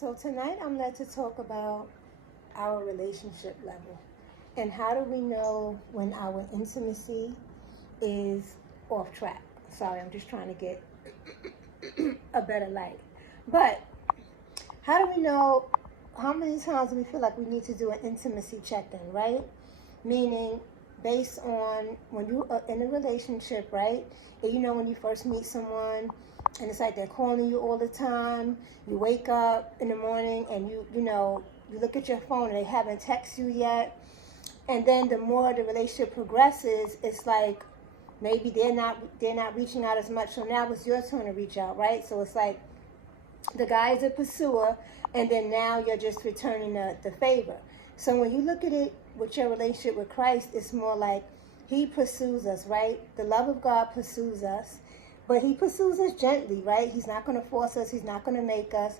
So tonight I'm led to talk about our relationship level and how do we know when our intimacy is off track. Sorry, I'm just trying to get a better light. But how do we know how many times do we feel like we need to do an intimacy check-in, right? Meaning based on when you are in a relationship, right? And you know when you first meet someone and it's like they're calling you all the time. You wake up in the morning and you look at your phone and they haven't texted you yet. And then the more the relationship progresses, it's like maybe they're not reaching out as much. So now it's your turn to reach out, right? So it's like the guy is a pursuer, and then now you're just returning the favor. So when you look at it with your relationship with Christ, it's more like he pursues us, right? The love of God pursues us, but he pursues us gently, right? He's not going to force us. He's not going to make us.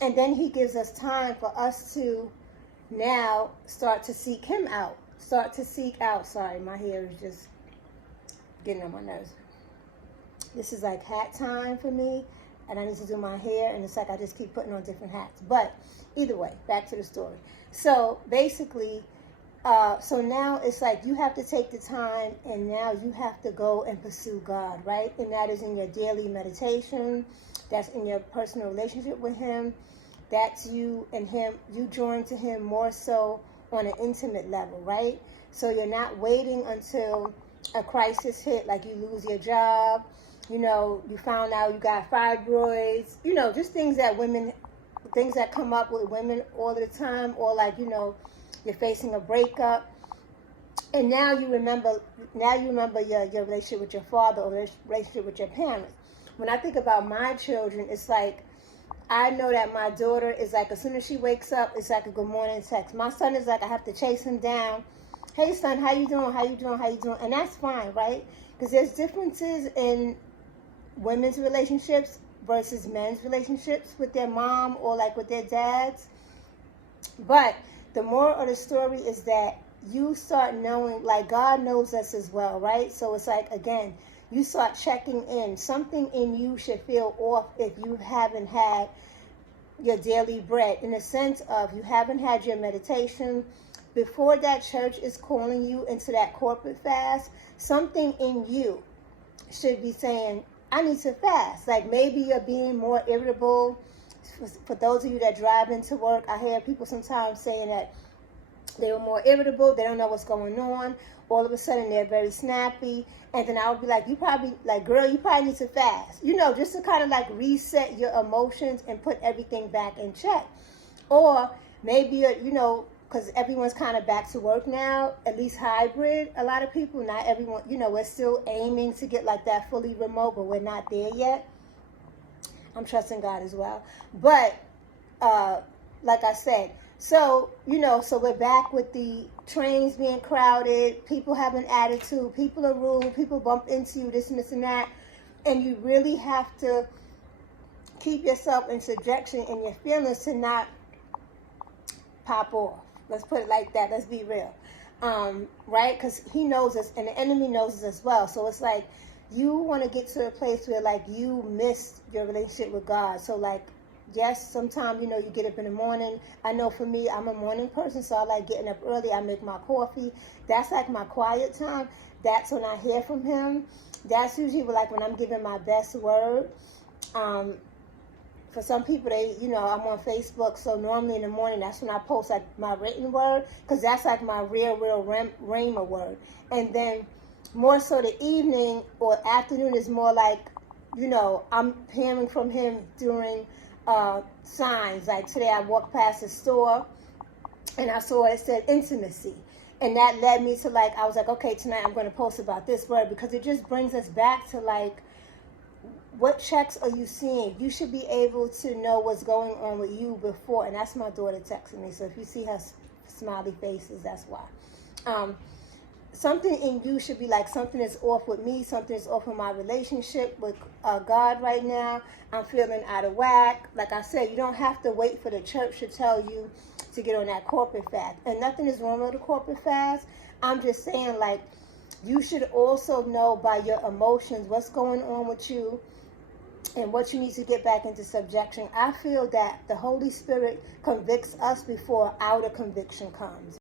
And then he gives us time for us to now start to seek him out. Sorry, my hair is just getting on my nerves. This is like hat time for me, and I need to do my hair, and it's like I just keep putting on different hats. But either way, back to the story. So basically, so now it's like you have to take the time, and now you have to go and pursue God, right? And that is in your daily meditation. That's in your personal relationship with him. That's you and him, you drawing to him more so on an intimate level, right? So you're not waiting until a crisis hit, like you lose your job, you found out you got fibroids, just things that come up with women all the time, or like, you're facing a breakup. And now you remember your relationship with your father or relationship with your parents. When I think about my children, it's like, I know that my daughter is like, as soon as she wakes up, it's like a good morning text. My son is like, I have to chase him down. Hey son, how you doing? How you doing? How you doing? And that's fine, right? Because there's differences in women's relationships versus men's relationships with their mom or like with their dads. But the moral of the story is that you start knowing, like God knows us as well, right? So it's like, again, you start checking in. Something in you should feel off if you haven't had your daily bread, in the sense of you haven't had your meditation. Before that church is calling you into that corporate fast, something in you should be saying, I need to fast. Like maybe you're being more irritable. For those of you that drive into work, I hear people sometimes saying that they were more irritable. They don't know what's going on. All of a sudden, they're very snappy. And then I would be like, girl, you probably need to fast. Just to kind of like reset your emotions and put everything back in check. Or maybe, because everyone's kind of back to work now, at least hybrid. A lot of people, not everyone, we're still aiming to get like that fully remote, but we're not there yet. I'm trusting God as well. But like I said, so we're back with the trains being crowded, people having attitude, people are rude, people bump into you, this and this and that. And you really have to keep yourself in subjection in your feelings to not pop off. Let's put it like that. Let's be real. Right? Because he knows us and the enemy knows us as well. So it's like you want to get to a place where like you miss your relationship with God. So like, yes, sometimes, you get up in the morning. I know for me, I'm a morning person, so I like getting up early. I make my coffee. That's like my quiet time. That's when I hear from him. That's usually like when I'm giving my best word. For some people, I'm on Facebook, so normally in the morning, that's when I post like my written word, because that's like my real Rhema word. And then more so the evening or afternoon is more like, I'm hearing from him during signs. Like today I walked past a store and I saw it said intimacy. And that led me to like, I was like, okay, tonight I'm going to post about this word, because it just brings us back to like, what checks are you seeing? You should be able to know what's going on with you before. And that's my daughter texting me. So if you see her smiley faces, that's why. Something in you should be like, something is off with me. Something is off with my relationship with God right now. I'm feeling out of whack. Like I said, you don't have to wait for the church to tell you to get on that corporate fast. And nothing is wrong with the corporate fast. I'm just saying, like, you should also know by your emotions what's going on with you. and what you need to get back into subjection. I feel that the Holy Spirit convicts us before outer conviction comes.